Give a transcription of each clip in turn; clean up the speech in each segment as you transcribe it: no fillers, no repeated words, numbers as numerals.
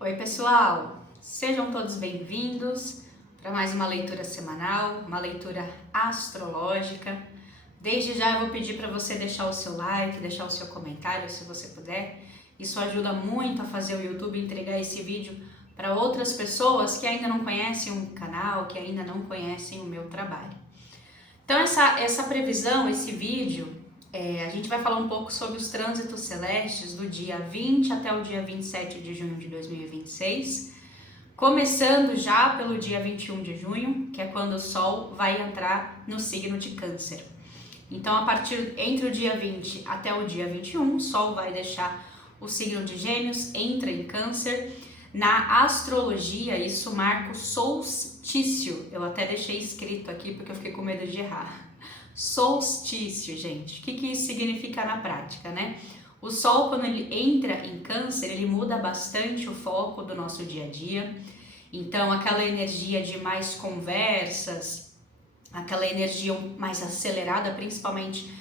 Oi pessoal, sejam todos bem-vindos para mais uma leitura semanal, uma leitura astrológica. Desde já eu vou pedir para você deixar o seu like, deixar o seu comentário se você puder. Isso ajuda muito a fazer o YouTube entregar esse vídeo para outras pessoas que ainda não conhecem o canal, que ainda não conhecem o meu trabalho. Então essa previsão, esse vídeo, a gente vai falar um pouco sobre os trânsitos celestes do dia 20 até o dia 27 de junho de 2026, começando já pelo dia 21 de junho, que é quando o Sol vai entrar no signo de Câncer. Então, a partir entre o dia 20 até o dia 21, o Sol vai deixar o signo de Gêmeos, entra em Câncer. Na astrologia, isso marca o solstício. Eu até deixei escrito aqui porque eu fiquei com medo de errar. Solstício, gente. O que isso significa na prática, né? O Sol, quando ele entra em Câncer, ele muda bastante o foco do nosso dia a dia. Então, aquela energia de mais conversas, aquela energia mais acelerada, principalmente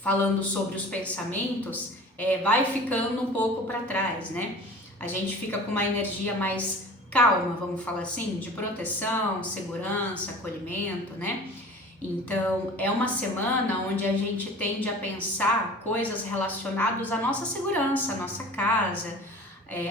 falando sobre os pensamentos, vai ficando um pouco para trás, né? A gente fica com uma energia mais calma, vamos falar assim, de proteção, segurança, acolhimento, né? Então, é uma semana onde a gente tende a pensar coisas relacionadas à nossa segurança, à nossa casa,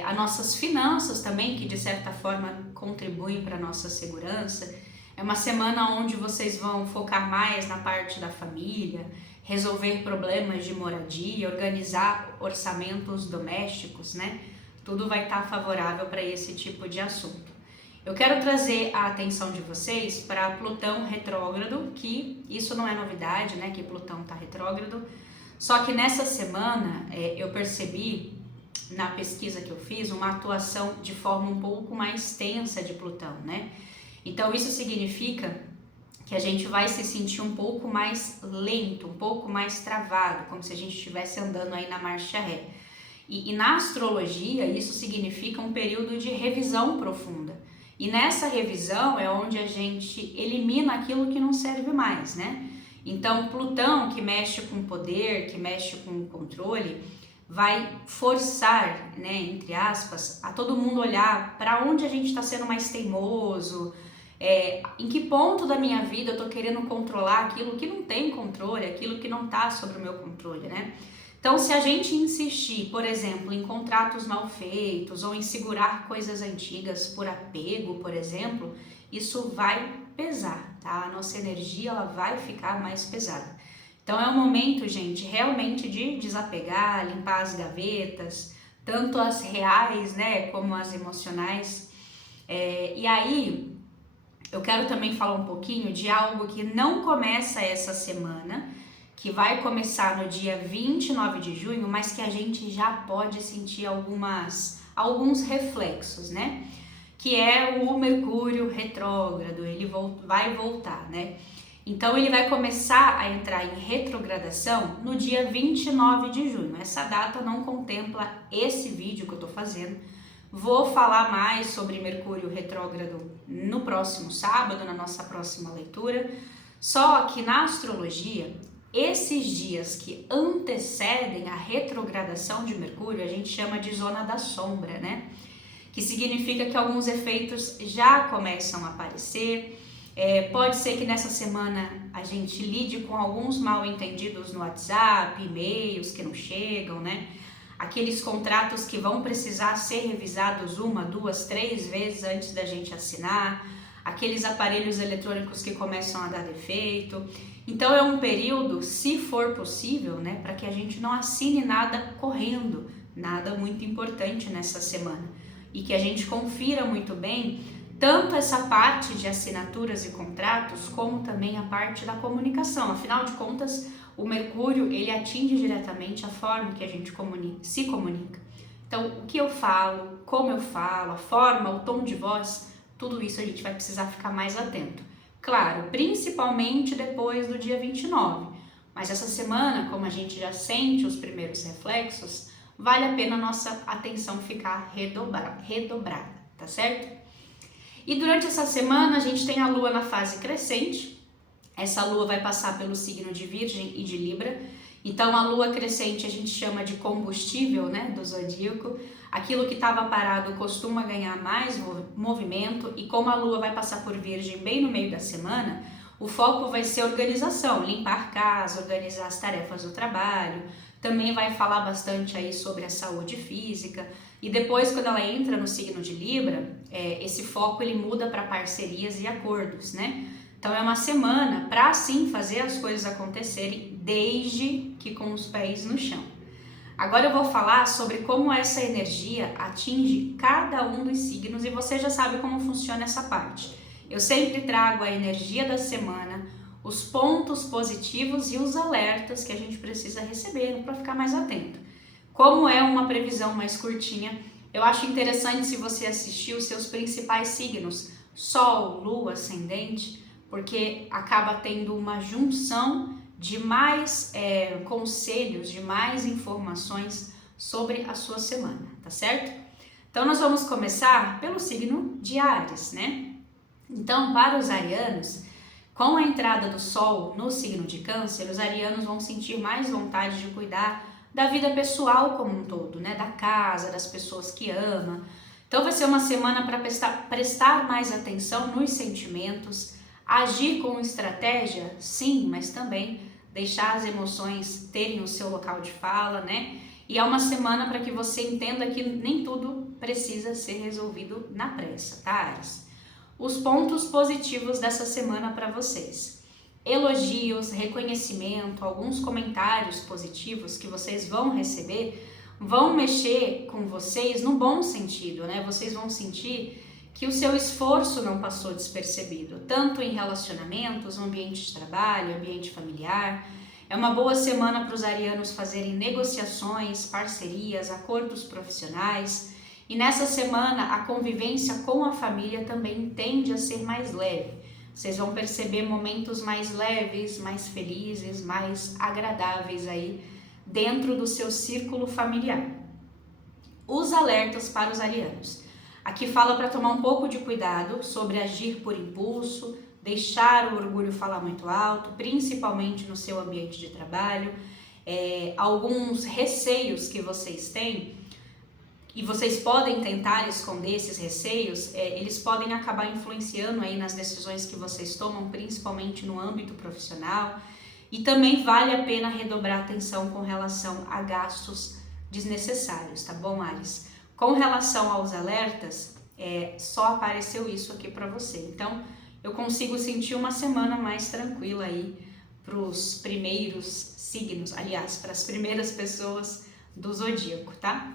a nossas finanças também, que de certa forma contribuem para a nossa segurança. É uma semana onde vocês vão focar mais na parte da família, resolver problemas de moradia, organizar orçamentos domésticos, né? Tudo vai estar favorável para esse tipo de assunto. Eu quero trazer a atenção de vocês para Plutão retrógrado, que isso não é novidade, né? Que Plutão está retrógrado. Só que nessa semana eu percebi, na pesquisa que eu fiz, uma atuação de forma um pouco mais tensa de Plutão, né? Então isso significa que a gente vai se sentir um pouco mais lento, um pouco mais travado, como se a gente estivesse andando aí na marcha ré. E na astrologia isso significa um período de revisão profunda. E nessa revisão é onde a gente elimina aquilo que não serve mais, né? Então Plutão, que mexe com poder, que mexe com controle, vai forçar, né, entre aspas, a todo mundo olhar para onde a gente está sendo mais teimoso, em que ponto da minha vida eu estou querendo controlar aquilo que não tem controle, aquilo que não está sob o meu controle, né? Então, se a gente insistir, por exemplo, em contratos mal feitos ou em segurar coisas antigas por apego, por exemplo, isso vai pesar, tá? A nossa energia ela vai ficar mais pesada. Então, é um momento, gente, realmente de desapegar, limpar as gavetas, tanto as reais, né, como as emocionais. E aí, eu quero também falar um pouquinho de algo que não começa essa semana, que vai começar no dia 29 de junho, mas que a gente já pode sentir alguns reflexos, né? Que é o Mercúrio retrógrado, ele vai voltar, né? Então ele vai começar a entrar em retrogradação no dia 29 de junho. Essa data não contempla esse vídeo que eu tô fazendo. Vou falar mais sobre Mercúrio retrógrado no próximo sábado, na nossa próxima leitura. Só que na astrologia, esses dias que antecedem a retrogradação de Mercúrio, a gente chama de zona da sombra, né? Que significa que alguns efeitos já começam a aparecer. Pode ser que nessa semana a gente lide com alguns mal entendidos no WhatsApp, e-mails que não chegam, né? Aqueles contratos que vão precisar ser revisados 1, 2, 3 vezes antes da gente assinar, aqueles aparelhos eletrônicos que começam a dar defeito. Então é um período, se for possível, né, para que a gente não assine nada correndo, nada muito importante nessa semana. E que a gente confira muito bem tanto essa parte de assinaturas e contratos, como também a parte da comunicação. Afinal de contas, o Mercúrio, ele atinge diretamente a forma que a gente se comunica. Então, o que eu falo, como eu falo, a forma, o tom de voz, tudo isso a gente vai precisar ficar mais atento. Claro, principalmente depois do dia 29. Mas essa semana, como a gente já sente os primeiros reflexos, vale a pena a nossa atenção ficar redobrada, tá certo? E durante essa semana a gente tem a Lua na fase crescente. Essa Lua vai passar pelo signo de Virgem e de Libra. Então a Lua crescente a gente chama de combustível, né, do zodíaco. aquilo que estava parado costuma ganhar mais movimento, e como a Lua vai passar por Virgem bem no meio da semana, o foco vai ser organização, limpar a casa, organizar as tarefas do trabalho. Também vai falar bastante aí sobre a saúde física. E depois, quando ela entra no signo de Libra, esse foco ele muda para parcerias e acordos, né? Então é uma semana para sim fazer as coisas acontecerem, desde que com os pés no chão. Agora eu vou falar sobre como essa energia atinge cada um dos signos e você já sabe como funciona essa parte. Eu sempre trago a energia da semana, os pontos positivos e os alertas que a gente precisa receber para ficar mais atento. Como é uma previsão mais curtinha, eu acho interessante se você assistir os seus principais signos, Sol, Lua, Ascendente, porque acaba tendo uma junção de mais conselhos, de mais informações sobre a sua semana, tá certo? Então nós vamos começar pelo signo de Áries, né? Então, para os arianos, com a entrada do Sol no signo de Câncer, os arianos vão sentir mais vontade de cuidar da vida pessoal como um todo, né? Da casa, das pessoas que ama. Então vai ser uma semana para prestar mais atenção nos sentimentos, agir com estratégia, sim, mas também deixar as emoções terem o seu local de fala, né? E é uma semana para que você entenda que nem tudo precisa ser resolvido na pressa, tá, Áries? Os pontos positivos dessa semana para vocês: elogios, reconhecimento, alguns comentários positivos que vocês vão receber vão mexer com vocês no bom sentido, né? Vocês vão sentir que o seu esforço não passou despercebido, tanto em relacionamentos, no ambiente de trabalho, ambiente familiar. É uma boa semana para os arianos fazerem negociações, parcerias, acordos profissionais. E nessa semana a convivência com a família também tende a ser mais leve. Vocês vão perceber momentos mais leves, mais felizes, mais agradáveis aí dentro do seu círculo familiar. Os alertas para os arianos. Aqui fala para tomar um pouco de cuidado sobre agir por impulso, deixar o orgulho falar muito alto, principalmente no seu ambiente de trabalho. Alguns receios que vocês têm, e vocês podem tentar esconder esses receios, eles podem acabar influenciando aí nas decisões que vocês tomam, principalmente no âmbito profissional. E também vale a pena redobrar atenção com relação a gastos desnecessários, tá bom, Áries? Com relação aos alertas, só apareceu isso aqui para você. Então, eu consigo sentir uma semana mais tranquila aí para os primeiros signos, aliás, para as primeiras pessoas do zodíaco, tá?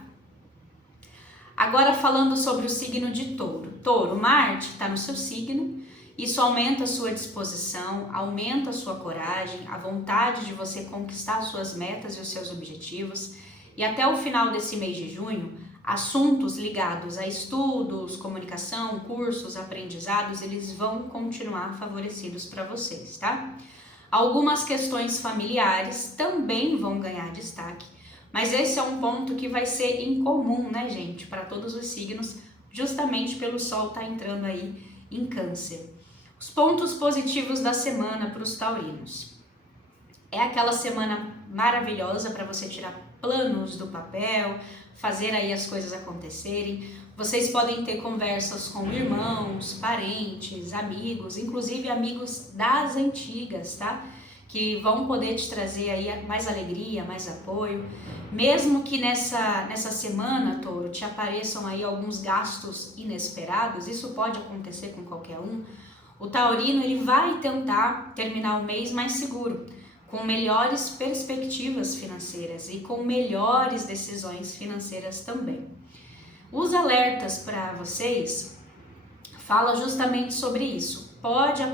Agora falando sobre o signo de Touro. Touro, Marte está no seu signo, isso aumenta a sua disposição, aumenta a sua coragem, a vontade de você conquistar suas metas e os seus objetivos. E até o final desse mês de junho, assuntos ligados a estudos, comunicação, cursos, aprendizados, eles vão continuar favorecidos para vocês, tá? Algumas questões familiares também vão ganhar destaque. Mas esse é um ponto que vai ser incomum, né, gente, para todos os signos, justamente pelo Sol estar entrando aí em Câncer. Os pontos positivos da semana para os taurinos. É aquela semana maravilhosa para você tirar planos do papel, fazer aí as coisas acontecerem. Vocês podem ter conversas com irmãos, parentes, amigos, inclusive amigos das antigas, tá? Que vão poder te trazer aí mais alegria, mais apoio. Mesmo que nessa semana, Touro, te apareçam aí alguns gastos inesperados, isso pode acontecer com qualquer um, o taurino ele vai tentar terminar o mês mais seguro, com melhores perspectivas financeiras e com melhores decisões financeiras também. Os alertas para vocês fala justamente sobre isso. Podem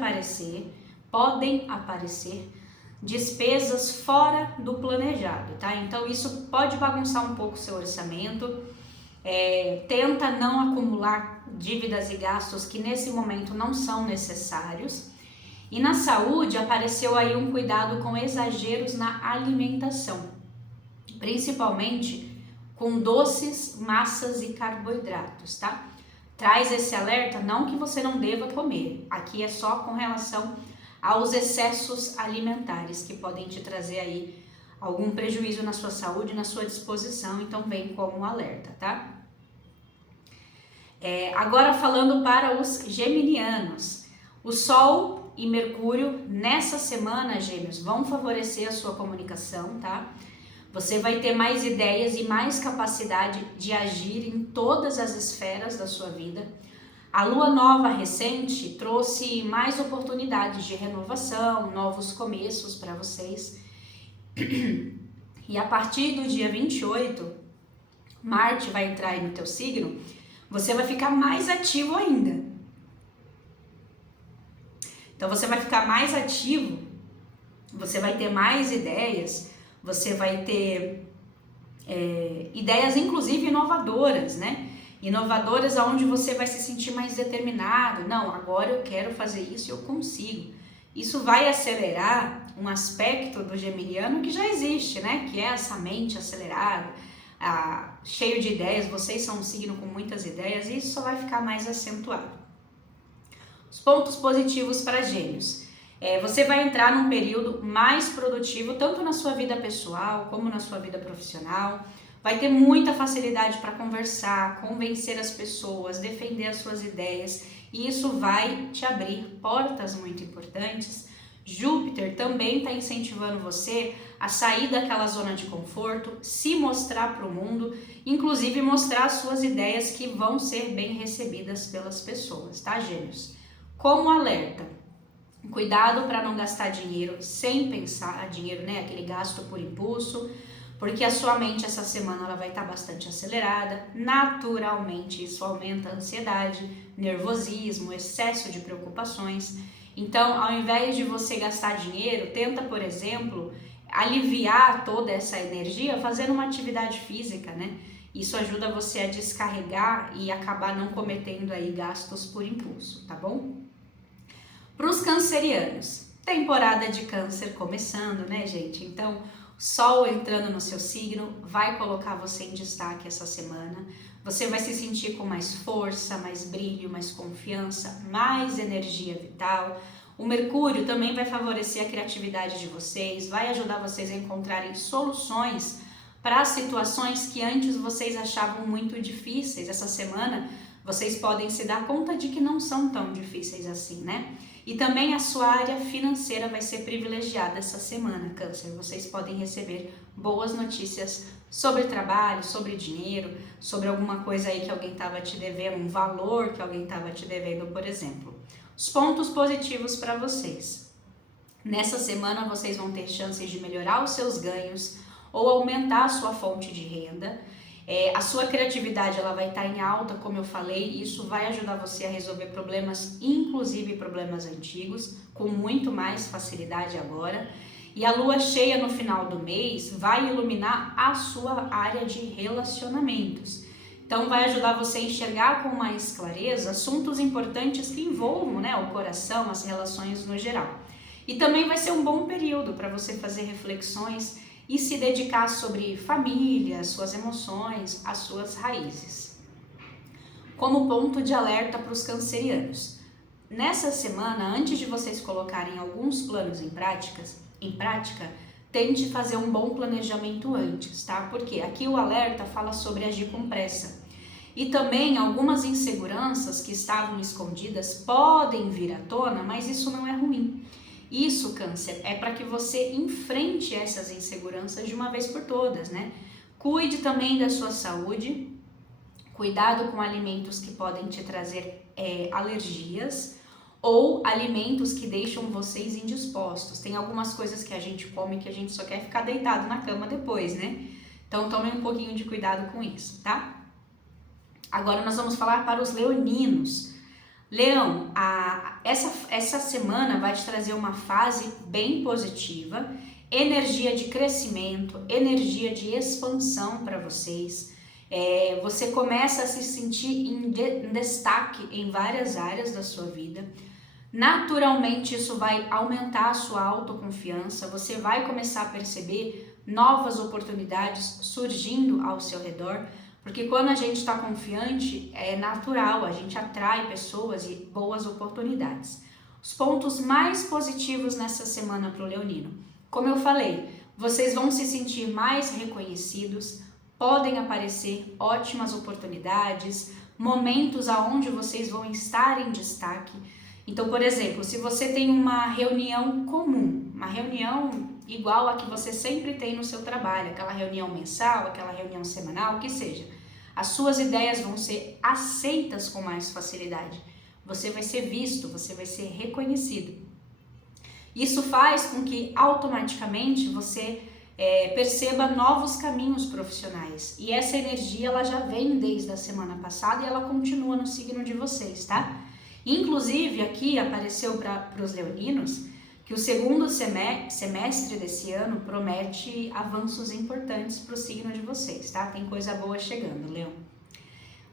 aparecer despesas fora do planejado, tá? Então isso pode bagunçar um pouco o seu orçamento. Tenta não acumular dívidas e gastos que nesse momento não são necessários. E na saúde apareceu aí um cuidado com exageros na alimentação, principalmente com doces, massas e carboidratos, tá? Traz esse alerta, não que você não deva comer, aqui é só com relação aos excessos alimentares que podem te trazer aí algum prejuízo na sua saúde, na sua disposição, então vem como um alerta, tá? Agora falando para os geminianos, o Sol e Mercúrio nessa semana, Gêmeos, vão favorecer a sua comunicação, tá? Você vai ter mais ideias e mais capacidade de agir em todas as esferas da sua vida. A lua nova recente trouxe mais oportunidades de renovação, novos começos para vocês. E a partir do dia 28, Marte vai entrar aí no teu signo, você vai ficar mais ativo ainda. Então você vai ficar mais ativo, você vai ter mais ideias, você vai ter ideias inclusive inovadoras, né? Inovadoras onde você vai se sentir mais determinado. Não, agora eu quero fazer isso e eu consigo. Isso vai acelerar um aspecto do geminiano que já existe, né? Que é essa mente acelerada, cheio de ideias. Vocês são um signo com muitas ideias e isso só vai ficar mais acentuado. Os pontos positivos para Gêmeos. Você vai entrar num período mais produtivo, tanto na sua vida pessoal como na sua vida profissional. Vai ter muita facilidade para conversar, convencer as pessoas, defender as suas ideias, e isso vai te abrir portas muito importantes. Júpiter também está incentivando você a sair daquela zona de conforto, se mostrar para o mundo, inclusive mostrar as suas ideias que vão ser bem recebidas pelas pessoas, tá, Gêmeos? Como alerta, cuidado para não gastar dinheiro sem pensar, dinheiro, né, aquele gasto por impulso, porque a sua mente essa semana ela vai estar bastante acelerada. Naturalmente isso aumenta a ansiedade, nervosismo, excesso de preocupações. Então, ao invés de você gastar dinheiro, tenta, por exemplo, aliviar toda essa energia fazendo uma atividade física, né? Isso ajuda você a descarregar e acabar não cometendo aí gastos por impulso, tá bom? Para os cancerianos, temporada de câncer começando, né, gente? Então, Sol entrando no seu signo vai colocar você em destaque essa semana. Você vai se sentir com mais força, mais brilho, mais confiança, mais energia vital. O Mercúrio também vai favorecer a criatividade de vocês, vai ajudar vocês a encontrarem soluções para situações que antes vocês achavam muito difíceis. Essa semana vocês podem se dar conta de que não são tão difíceis assim, né? E também a sua área financeira vai ser privilegiada essa semana, Câncer. Vocês podem receber boas notícias sobre trabalho, sobre dinheiro, sobre alguma coisa aí que alguém estava te devendo, um valor que alguém estava te devendo, por exemplo. Os pontos positivos para vocês. Nessa semana vocês vão ter chances de melhorar os seus ganhos ou aumentar a sua fonte de renda. A sua criatividade ela vai estar em alta, como eu falei, e isso vai ajudar você a resolver problemas, inclusive problemas antigos, com muito mais facilidade agora. E a lua cheia no final do mês vai iluminar a sua área de relacionamentos. Então vai ajudar você a enxergar com mais clareza assuntos importantes que envolvam, né, o coração, as relações no geral. E também vai ser um bom período para você fazer reflexões e se dedicar sobre família, suas emoções, as suas raízes. Como ponto de alerta para os cancerianos. Nessa semana, antes de vocês colocarem alguns planos em prática, tente fazer um bom planejamento antes, tá? Porque aqui o alerta fala sobre agir com pressa. E também algumas inseguranças que estavam escondidas podem vir à tona, mas isso não é ruim. Isso, Câncer, é para que você enfrente essas inseguranças de uma vez por todas, né? Cuide também da sua saúde, cuidado com alimentos que podem te trazer alergias ou alimentos que deixam vocês indispostos. Tem algumas coisas que a gente come que a gente só quer ficar deitado na cama depois, né? Então tome um pouquinho de cuidado com isso, tá? Agora nós vamos falar para os leoninos. Leão, essa semana vai te trazer uma fase bem positiva, energia de crescimento, energia de expansão para vocês. Você começa a se sentir em destaque em várias áreas da sua vida. Naturalmente isso vai aumentar a sua autoconfiança, você vai começar a perceber novas oportunidades surgindo ao seu redor. Porque quando a gente está confiante, é natural, a gente atrai pessoas e boas oportunidades. Os pontos mais positivos nessa semana para o leonino. Como eu falei, vocês vão se sentir mais reconhecidos, podem aparecer ótimas oportunidades, momentos aonde vocês vão estar em destaque. Então, por exemplo, se você tem uma reunião comum, uma reunião igual a que você sempre tem no seu trabalho, aquela reunião mensal, aquela reunião semanal, o que seja, as suas ideias vão ser aceitas com mais facilidade. Você vai ser visto, você vai ser reconhecido. Isso faz com que automaticamente você perceba novos caminhos profissionais. E essa energia ela já vem desde a semana passada e ela continua no signo de vocês, tá? Inclusive aqui apareceu para os leoninos que o segundo semestre desse ano promete avanços importantes para o signo de vocês, tá? Tem coisa boa chegando, Leão.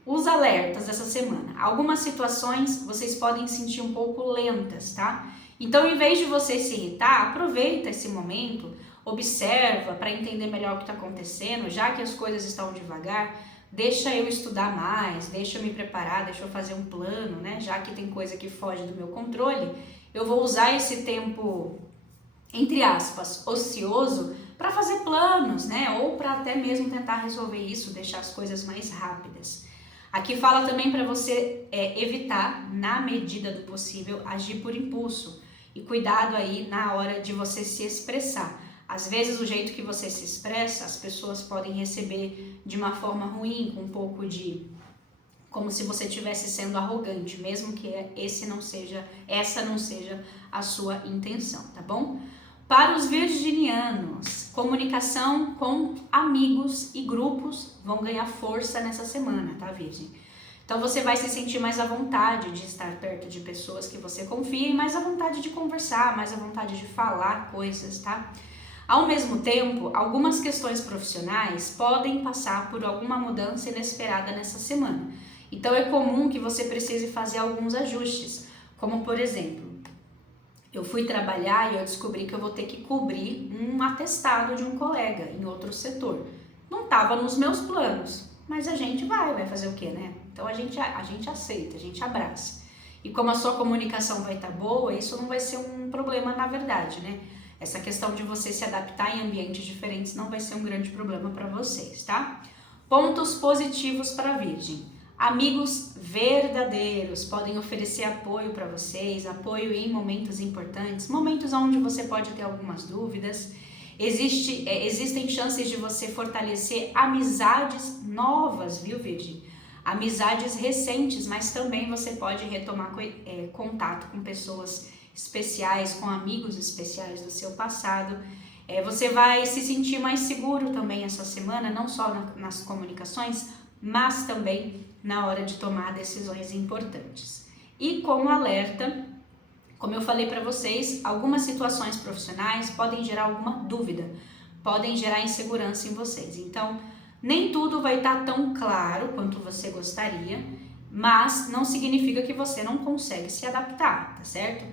Os alertas dessa semana. Algumas situações vocês podem sentir um pouco lentas, tá? Então, em vez de você se irritar, aproveita esse momento, observa para entender melhor o que está acontecendo, já que as coisas estão devagar, deixa eu estudar mais, deixa eu me preparar, deixa eu fazer um plano, né? Já que tem coisa que foge do meu controle, eu vou usar esse tempo, entre aspas, ocioso, para fazer planos, né? Ou para até mesmo tentar resolver isso, deixar as coisas mais rápidas. Aqui fala também para você evitar, na medida do possível, agir por impulso. E cuidado aí na hora de você se expressar. Às vezes o jeito que você se expressa, as pessoas podem receber de uma forma ruim, com um pouco de... como se você estivesse sendo arrogante, mesmo que essa não seja a sua intenção, tá bom? Para os virginianos, comunicação com amigos e grupos vão ganhar força nessa semana, tá, Virgem? Então você vai se sentir mais à vontade de estar perto de pessoas que você confia e mais à vontade de conversar, mais à vontade de falar coisas, tá? Ao mesmo tempo, algumas questões profissionais podem passar por alguma mudança inesperada nessa semana. Então é comum que você precise fazer alguns ajustes, como por exemplo, eu fui trabalhar e eu descobri que eu vou ter que cobrir um atestado de um colega em outro setor. Não estava nos meus planos, mas a gente vai fazer o quê, né? Então a gente aceita, a gente abraça. E como a sua comunicação vai estar boa, isso não vai ser um problema na verdade, né? Essa questão de você se adaptar em ambientes diferentes não vai ser um grande problema para vocês, tá? Pontos positivos para a Virgem. Amigos verdadeiros podem oferecer apoio para vocês, apoio em momentos importantes, momentos onde você pode ter algumas dúvidas. Existem chances de você fortalecer amizades novas, viu, Virgem? Amizades recentes, mas também você pode retomar contato com pessoas especiais, com amigos especiais do seu passado. Você vai se sentir mais seguro também essa semana, não só nas comunicações, mas também na hora de tomar decisões importantes. E como alerta, como eu falei para vocês, algumas situações profissionais podem gerar alguma dúvida, podem gerar insegurança em vocês. Então, nem tudo vai estar tão claro quanto você gostaria, mas não significa que você não consegue se adaptar, tá certo?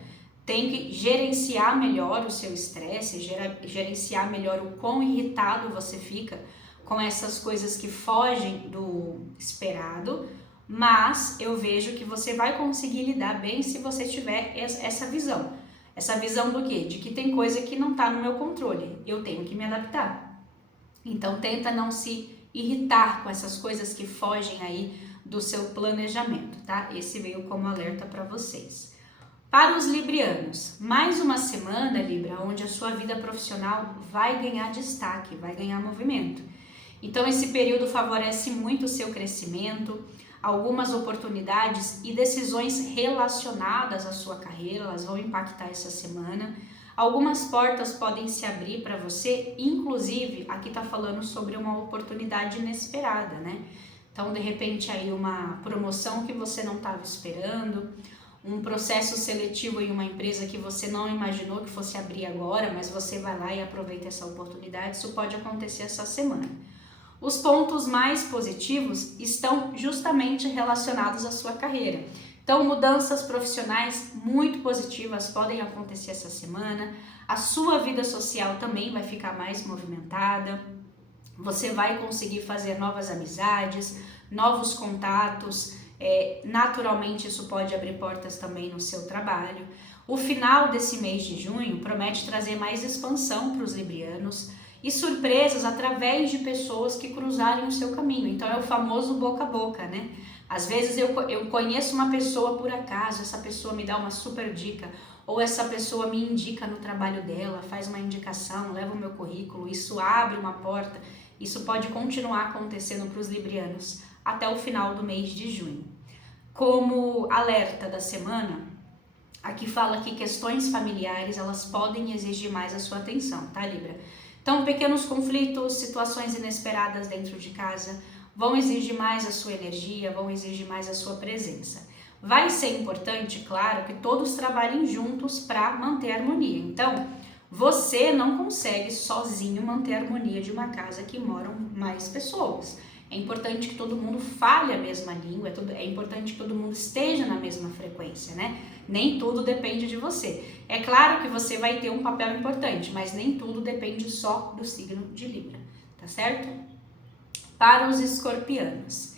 Tem que gerenciar melhor o seu estresse, gerenciar melhor o quão irritado você fica com essas coisas que fogem do esperado, mas eu vejo que você vai conseguir lidar bem se você tiver essa visão. Essa visão do quê? De que tem coisa que não está no meu controle, eu tenho que me adaptar. Então tenta não se irritar com essas coisas que fogem aí do seu planejamento, tá? Esse veio como alerta para vocês. Para os librianos, mais uma semana, Libra, onde a sua vida profissional vai ganhar destaque, vai ganhar movimento. Então esse período favorece muito o seu crescimento, algumas oportunidades e decisões relacionadas à sua carreira, elas vão impactar essa semana. Algumas portas podem se abrir para você, inclusive aqui está falando sobre uma oportunidade inesperada, né? Então de repente aí uma promoção que você não estava esperando, um processo seletivo em uma empresa que você não imaginou que fosse abrir agora, mas você vai lá e aproveita essa oportunidade, isso pode acontecer essa semana. Os pontos mais positivos estão justamente relacionados à sua carreira. Então, mudanças profissionais muito positivas podem acontecer essa semana. A sua vida social também vai ficar mais movimentada. Você vai conseguir fazer novas amizades, novos contatos. Naturalmente, isso pode abrir portas também no seu trabalho. O final desse mês de junho promete trazer mais expansão para os librianos e surpresas através de pessoas que cruzarem o seu caminho. Então é o famoso boca a boca, né? Às vezes eu conheço uma pessoa por acaso, essa pessoa me dá uma super dica, ou essa pessoa me indica no trabalho dela, faz uma indicação, leva o meu currículo, isso abre uma porta. Isso pode continuar acontecendo para os librianos até o final do mês de junho. Como alerta da semana, aqui fala que questões familiares, elas podem exigir mais a sua atenção, tá, Libra? Então, pequenos conflitos, situações inesperadas dentro de casa vão exigir mais a sua energia, vão exigir mais a sua presença. Vai ser importante, claro, que todos trabalhem juntos para manter a harmonia. Então, você não consegue sozinho manter a harmonia de uma casa que moram mais pessoas. É importante que todo mundo fale a mesma língua, é importante que todo mundo esteja na mesma frequência, né? Nem tudo depende de você. É claro que você vai ter um papel importante, mas nem tudo depende só do signo de Libra, tá certo? Para os escorpianos,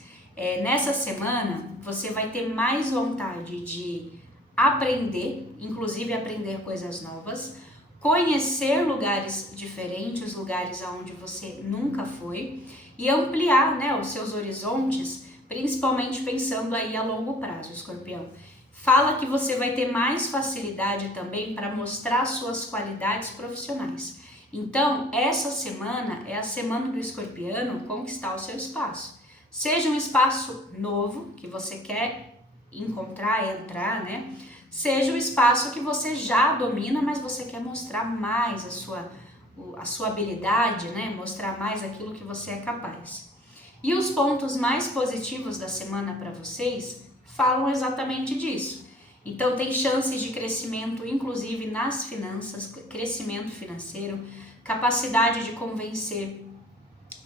nessa semana você vai ter mais vontade de aprender, inclusive aprender coisas novas, conhecer lugares diferentes, lugares aonde você nunca foi e ampliar, né, os seus horizontes, principalmente pensando aí a longo prazo, escorpião. Fala que você vai ter mais facilidade também para mostrar suas qualidades profissionais. Então, essa semana é a semana do escorpiano conquistar o seu espaço. Seja um espaço novo que você quer encontrar, entrar, né? Seja um espaço que você já domina, mas você quer mostrar mais a sua habilidade, né? Mostrar mais aquilo que você é capaz. E os pontos mais positivos da semana para vocês falam exatamente disso. Então tem chances de crescimento, inclusive nas finanças, crescimento financeiro, capacidade de convencer,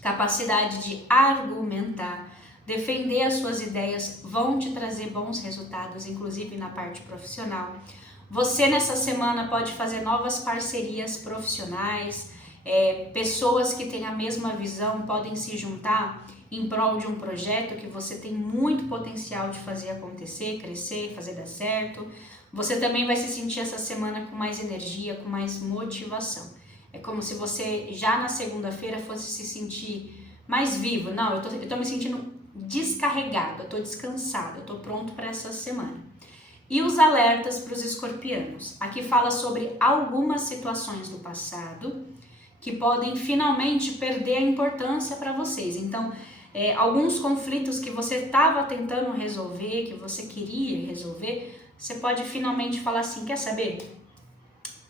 capacidade de argumentar, defender as suas ideias vão te trazer bons resultados, inclusive na parte profissional. Você nessa semana pode fazer novas parcerias profissionais, pessoas que têm a mesma visão podem se juntar em prol de um projeto que você tem muito potencial de fazer acontecer, crescer, fazer dar certo. Você também vai se sentir essa semana com mais energia, com mais motivação. É como se você já na segunda-feira fosse se sentir mais vivo. Não, eu tô me sentindo descarregado, eu tô descansado, eu tô pronto para essa semana. E os alertas para os escorpianos. Aqui fala sobre algumas situações do passado que podem finalmente perder a importância para vocês. Então, alguns conflitos que você estava tentando resolver, que você queria resolver, você pode finalmente falar assim, quer saber?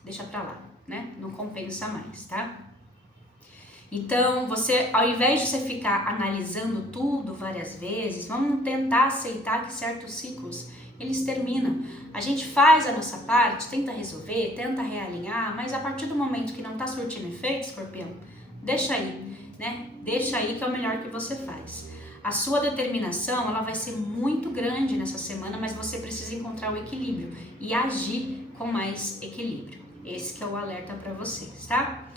Deixa pra lá, né? Não compensa mais, tá? Então, você, ao invés de você ficar analisando tudo várias vezes, vamos tentar aceitar que certos ciclos, eles terminam. A gente faz a nossa parte, tenta resolver, tenta realinhar, mas a partir do momento que não tá surtindo efeito, escorpião, deixa aí, né? Deixa aí que é o melhor que você faz. A sua determinação, ela vai ser muito grande nessa semana, mas você precisa encontrar o equilíbrio e agir com mais equilíbrio. Esse que é o alerta para vocês, tá?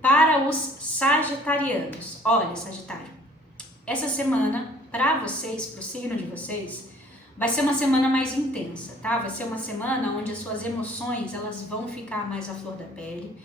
Para os sagitarianos, olha, Sagitário, essa semana, para vocês, para o signo de vocês, vai ser uma semana mais intensa, tá? Vai ser uma semana onde as suas emoções, elas vão ficar mais à flor da pele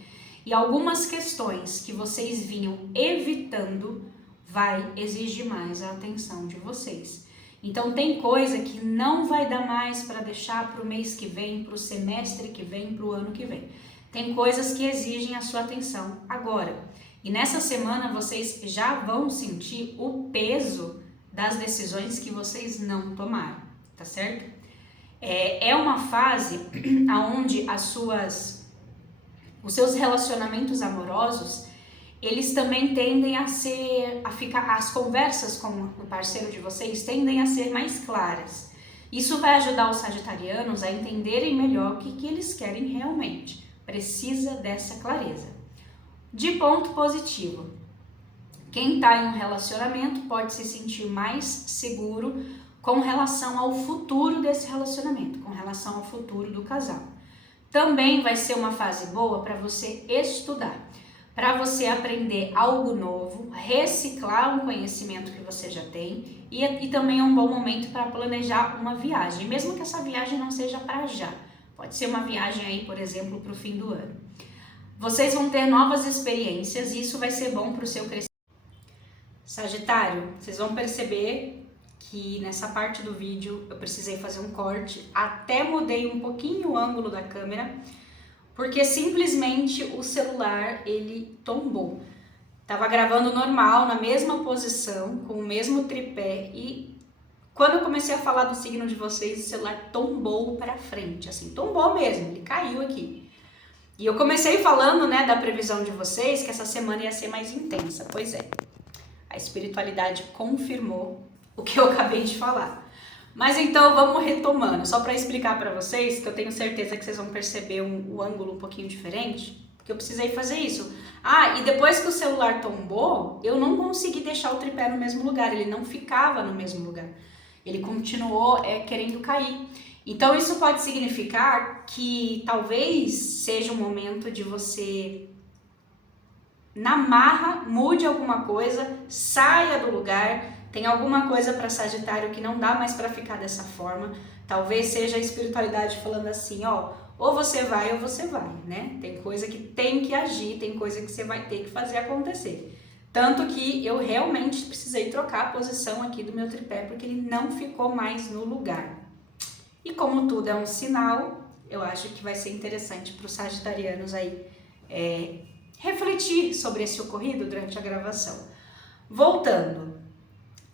e algumas questões que vocês vinham evitando vai exigir mais a atenção de vocês. Então tem coisa que não vai dar mais para deixar para o mês que vem, para o semestre que vem, para o ano que vem. Tem coisas que exigem a sua atenção agora. E nessa semana vocês já vão sentir o peso das decisões que vocês não tomaram, tá certo? É uma fase onde os seus relacionamentos amorosos, eles também tendem as conversas com o parceiro de vocês tendem a ser mais claras. Isso vai ajudar os sagitarianos a entenderem melhor o que eles querem realmente. Precisa dessa clareza. De ponto positivo, quem está em um relacionamento pode se sentir mais seguro com relação ao futuro desse relacionamento, com relação ao futuro do casal. Também vai ser uma fase boa para você estudar, para você aprender algo novo, reciclar um conhecimento que você já tem e também é um bom momento para planejar uma viagem, mesmo que essa viagem não seja para já. Pode ser uma viagem aí, por exemplo, para o fim do ano. Vocês vão ter novas experiências e isso vai ser bom para o seu crescimento. Sagitário, vocês vão perceber que nessa parte do vídeo eu precisei fazer um corte, até mudei um pouquinho o ângulo da câmera, porque simplesmente o celular ele tombou. Tava gravando normal, na mesma posição, com o mesmo tripé, e quando eu comecei a falar do signo de vocês, o celular tombou para frente, assim, tombou mesmo, ele caiu aqui. E eu comecei falando, né, da previsão de vocês, que essa semana ia ser mais intensa. Pois é, a espiritualidade confirmou o que eu acabei de falar. Mas então vamos retomando, só para explicar para vocês, que eu tenho certeza que vocês vão perceber o ângulo um pouquinho diferente, porque eu precisei fazer isso. Ah, e depois que o celular tombou, eu não consegui deixar o tripé no mesmo lugar, ele não ficava no mesmo lugar. Ele continuou querendo cair. Então isso pode significar que talvez seja o momento de você, na marra, mude alguma coisa, saia do lugar. Tem alguma coisa para Sagitário que não dá mais para ficar dessa forma. Talvez seja a espiritualidade falando assim, ó, ou você vai ou você vai, né? Tem coisa que tem que agir, tem coisa que você vai ter que fazer acontecer. Tanto que eu realmente precisei trocar a posição aqui do meu tripé, porque ele não ficou mais no lugar. E como tudo é um sinal, eu acho que vai ser interessante para os sagitarianos aí refletir sobre esse ocorrido durante a gravação. Voltando.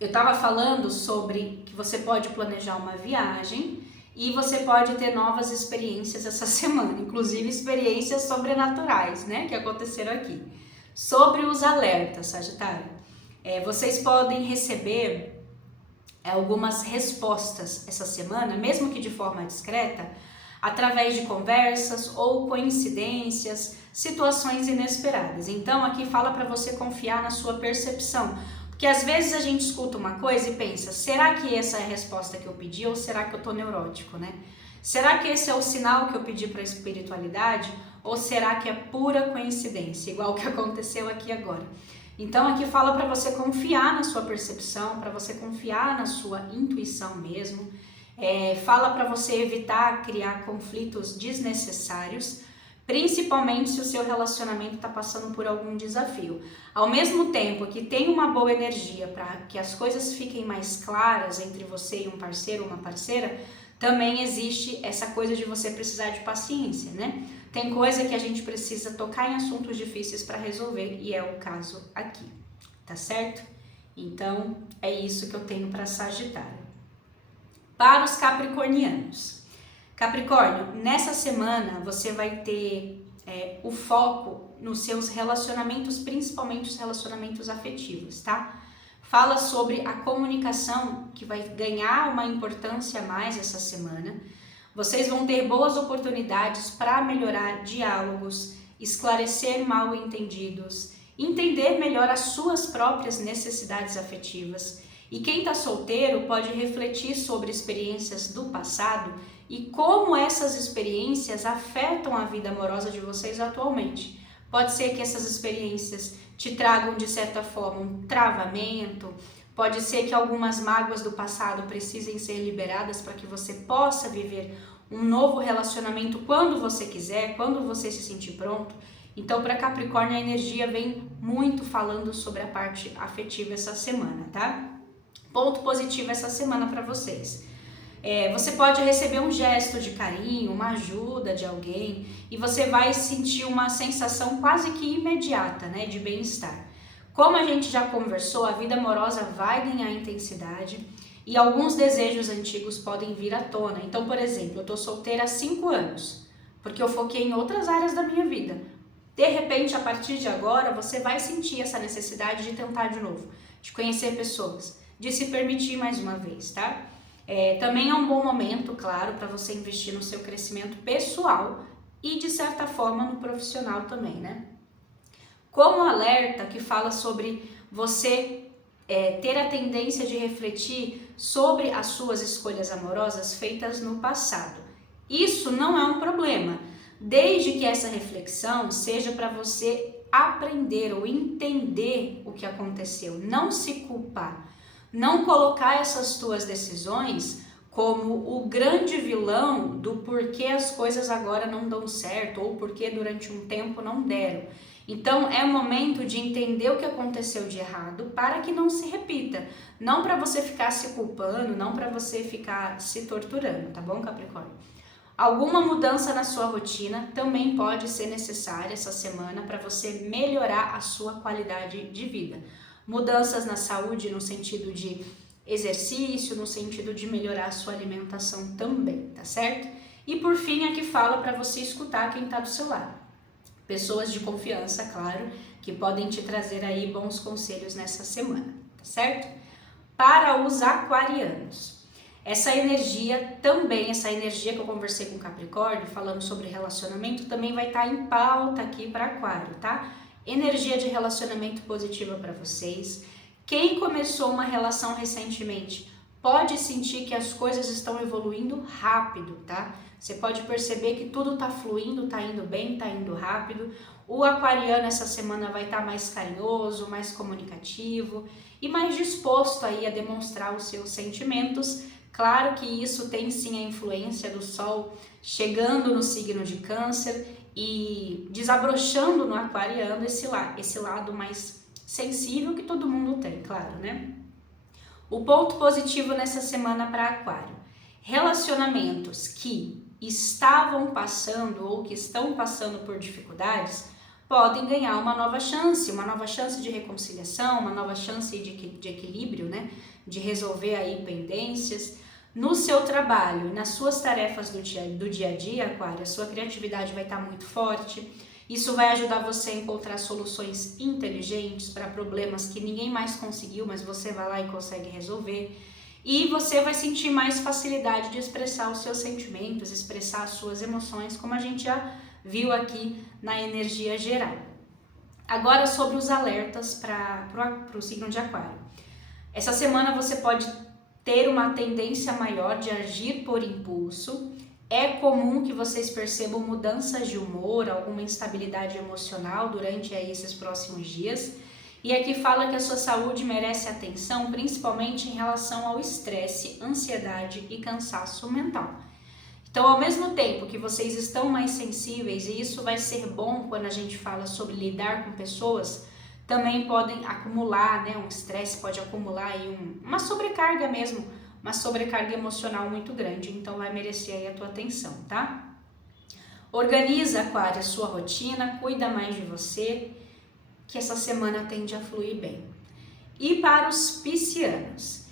Eu estava falando sobre que você pode planejar uma viagem e você pode ter novas experiências essa semana, inclusive experiências sobrenaturais, né, que aconteceram aqui. Sobre os alertas, Sagitário, vocês podem receber algumas respostas essa semana, mesmo que de forma discreta, através de conversas ou coincidências, situações inesperadas. Então aqui fala para você confiar na sua percepção. Porque às vezes a gente escuta uma coisa e pensa, será que essa é a resposta que eu pedi ou será que eu tô neurótico, né? Será que esse é o sinal que eu pedi para a espiritualidade ou será que é pura coincidência, igual o que aconteceu aqui agora? Então aqui fala para você confiar na sua percepção, para você confiar na sua intuição mesmo, fala para você evitar criar conflitos desnecessários, principalmente se o seu relacionamento está passando por algum desafio. Ao mesmo tempo que tem uma boa energia para que as coisas fiquem mais claras entre você e um parceiro ou uma parceira, também existe essa coisa de você precisar de paciência, né? Tem coisa que a gente precisa tocar em assuntos difíceis para resolver e é o caso aqui, tá certo? Então é isso que eu tenho para Sagitário. Para os capricornianos. Capricórnio, nessa semana você vai ter o foco nos seus relacionamentos, principalmente os relacionamentos afetivos, tá? Fala sobre a comunicação, que vai ganhar uma importância a mais essa semana. Vocês vão ter boas oportunidades para melhorar diálogos, esclarecer mal-entendidos, entender melhor as suas próprias necessidades afetivas. E quem está solteiro pode refletir sobre experiências do passado e como essas experiências afetam a vida amorosa de vocês atualmente. Pode ser que essas experiências te tragam, de certa forma, um travamento, pode ser que algumas mágoas do passado precisem ser liberadas para que você possa viver um novo relacionamento quando você quiser, quando você se sentir pronto. Então, para Capricórnio, a energia vem muito falando sobre a parte afetiva essa semana, tá? Ponto positivo essa semana para vocês. Você pode receber um gesto de carinho, uma ajuda de alguém e você vai sentir uma sensação quase que imediata, né, de bem-estar. Como a gente já conversou, a vida amorosa vai ganhar intensidade e alguns desejos antigos podem vir à tona. Então, por exemplo, eu tô solteira há 5 anos, porque eu foquei em outras áreas da minha vida. De repente, a partir de agora, você vai sentir essa necessidade de tentar de novo, de conhecer pessoas, de se permitir mais uma vez, tá? Também é um bom momento, claro, para você investir no seu crescimento pessoal e, de certa forma, no profissional também, né? Como alerta que fala sobre você ter a tendência de refletir sobre as suas escolhas amorosas feitas no passado. Isso não é um problema, desde que essa reflexão seja para você aprender ou entender o que aconteceu, não se culpar. Não colocar essas tuas decisões como o grande vilão do porquê as coisas agora não dão certo ou porque durante um tempo não deram. Então é o momento de entender o que aconteceu de errado para que não se repita, não para você ficar se culpando, não para você ficar se torturando, tá bom, Capricórnio? Alguma mudança na sua rotina também pode ser necessária essa semana para você melhorar a sua qualidade de vida. Mudanças na saúde no sentido de exercício, no sentido de melhorar a sua alimentação também, tá certo? E por fim, aqui fala para você escutar quem está do seu lado. Pessoas de confiança, claro, que podem te trazer aí bons conselhos nessa semana, tá certo? Para os aquarianos, essa energia que eu conversei com Capricórnio, falando sobre relacionamento, também vai estar em pauta aqui para Aquário, tá? Energia de relacionamento positiva para vocês. Quem começou uma relação recentemente pode sentir que as coisas estão evoluindo rápido, tá? Você pode perceber que tudo tá fluindo, tá indo bem, tá indo rápido. O aquariano essa semana vai estar mais carinhoso, mais comunicativo e mais disposto aí a demonstrar os seus sentimentos. Claro que isso tem sim a influência do Sol chegando no signo de Câncer e desabrochando no aquariano esse lado mais sensível que todo mundo tem, claro, né? O ponto positivo nessa semana para Aquário: relacionamentos que estavam passando ou que estão passando por dificuldades podem ganhar uma nova chance de reconciliação, uma nova chance de equilíbrio, né? De resolver aí pendências. No seu trabalho, nas suas tarefas do dia a dia, Aquário, a sua criatividade vai estar muito forte. Isso vai ajudar você a encontrar soluções inteligentes para problemas que ninguém mais conseguiu, mas você vai lá e consegue resolver. E você vai sentir mais facilidade de expressar os seus sentimentos, expressar as suas emoções, como a gente já viu aqui na energia geral. Agora sobre os alertas para o signo de Aquário. Essa semana você pode ter uma tendência maior de agir por impulso. É comum que vocês percebam mudanças de humor, alguma instabilidade emocional durante aí esses próximos dias. E aqui fala que a sua saúde merece atenção, principalmente em relação ao estresse, ansiedade e cansaço mental. Então, ao mesmo tempo que vocês estão mais sensíveis, e isso vai ser bom quando a gente fala sobre lidar com pessoas, também podem acumular, né? Um estresse pode acumular aí uma sobrecarga mesmo, uma sobrecarga emocional muito grande, então vai merecer aí a tua atenção, tá? Organiza, Aquário, a sua rotina, cuida mais de você, que essa semana tende a fluir bem. E para os piscianos,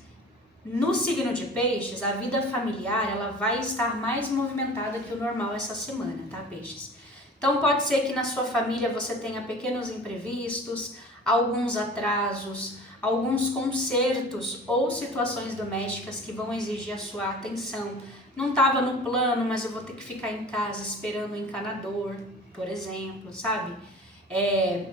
no signo de Peixes, a vida familiar ela vai estar mais movimentada que o normal essa semana, tá, Peixes? Então pode ser que na sua família você tenha pequenos imprevistos, alguns atrasos, alguns consertos ou situações domésticas que vão exigir a sua atenção. Não estava no plano, mas eu vou ter que ficar em casa esperando o encanador, por exemplo, sabe?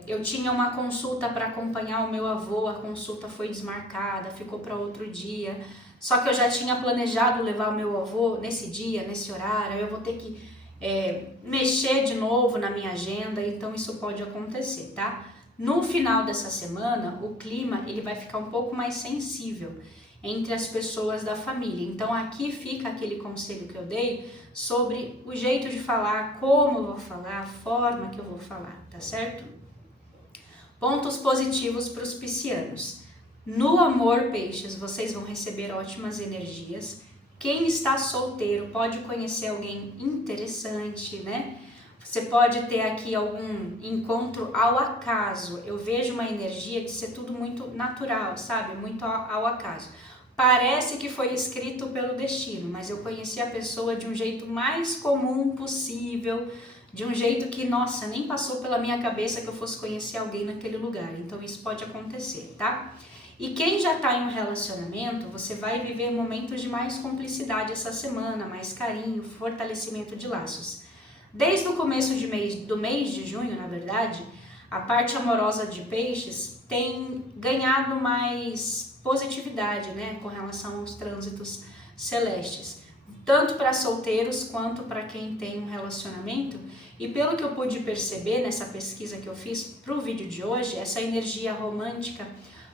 Eu tinha uma consulta para acompanhar o meu avô, a consulta foi desmarcada, ficou para outro dia. Só que eu já tinha planejado levar o meu avô nesse dia, nesse horário, eu vou ter que mexer de novo na minha agenda, então isso pode acontecer, tá? No final dessa semana, o clima ele vai ficar um pouco mais sensível entre as pessoas da família. Então aqui fica aquele conselho que eu dei sobre o jeito de falar, como eu vou falar, a forma que eu vou falar, tá certo? Pontos positivos para os piscianos. No amor, Peixes, vocês vão receber ótimas energias. Quem está solteiro pode conhecer alguém interessante, né? Você pode ter aqui algum encontro ao acaso. Eu vejo uma energia de ser tudo muito natural, sabe? Muito ao acaso. Parece que foi escrito pelo destino, mas eu conheci a pessoa de um jeito mais comum possível, de um jeito que, nossa, nem passou pela minha cabeça que eu fosse conhecer alguém naquele lugar. Então isso pode acontecer, tá? E quem já está em um relacionamento, você vai viver momentos de mais cumplicidade essa semana, mais carinho, fortalecimento de laços. Desde o começo do mês de junho, na verdade, a parte amorosa de Peixes tem ganhado mais positividade, né, com relação aos trânsitos celestes, tanto para solteiros quanto para quem tem um relacionamento. E pelo que eu pude perceber nessa pesquisa que eu fiz para o vídeo de hoje, essa energia romântica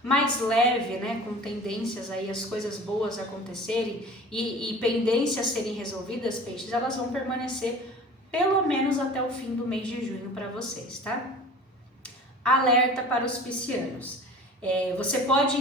mais leve, né, com tendências aí as coisas boas acontecerem e pendências serem resolvidas, peixes, elas vão permanecer pelo menos até o fim do mês de junho para vocês, tá? Alerta para os piscianos. Você pode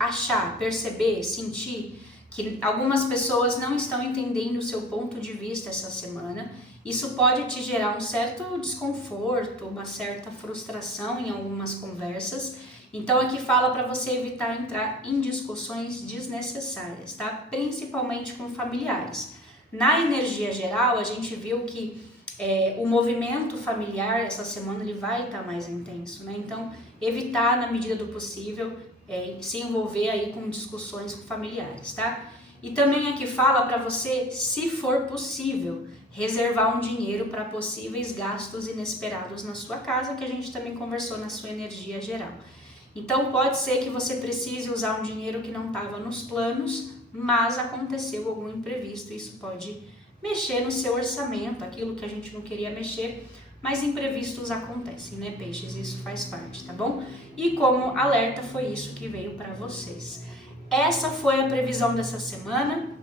achar, perceber, sentir que algumas pessoas não estão entendendo o seu ponto de vista essa semana. Isso pode te gerar um certo desconforto, uma certa frustração em algumas conversas. Então aqui fala para você evitar entrar em discussões desnecessárias, tá? Principalmente com familiares. Na energia geral, a gente viu que o movimento familiar essa semana ele vai estar mais intenso, né? Então evitar na medida do possível se envolver aí com discussões com familiares, tá? E também aqui fala para você, se for possível, reservar um dinheiro para possíveis gastos inesperados na sua casa, que a gente também conversou na sua energia geral. Então pode ser que você precise usar um dinheiro que não estava nos planos, mas aconteceu algum imprevisto, isso pode mexer no seu orçamento, aquilo que a gente não queria mexer, mas imprevistos acontecem, né, peixes? Isso faz parte, tá bom? E como alerta, foi isso que veio para vocês. Essa foi a previsão dessa semana,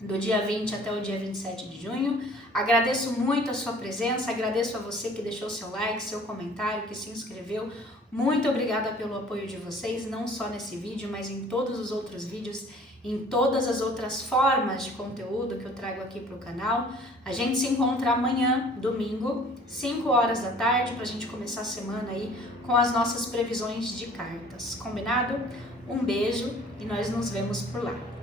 do dia 20 até o dia 27 de junho. Agradeço muito a sua presença, agradeço a você que deixou seu like, seu comentário, que se inscreveu. Muito obrigada pelo apoio de vocês, não só nesse vídeo, mas em todos os outros vídeos, em todas as outras formas de conteúdo que eu trago aqui para o canal. A gente se encontra amanhã, domingo, 5 horas da tarde, para a gente começar a semana aí com as nossas previsões de cartas. Combinado? Um beijo e nós nos vemos por lá.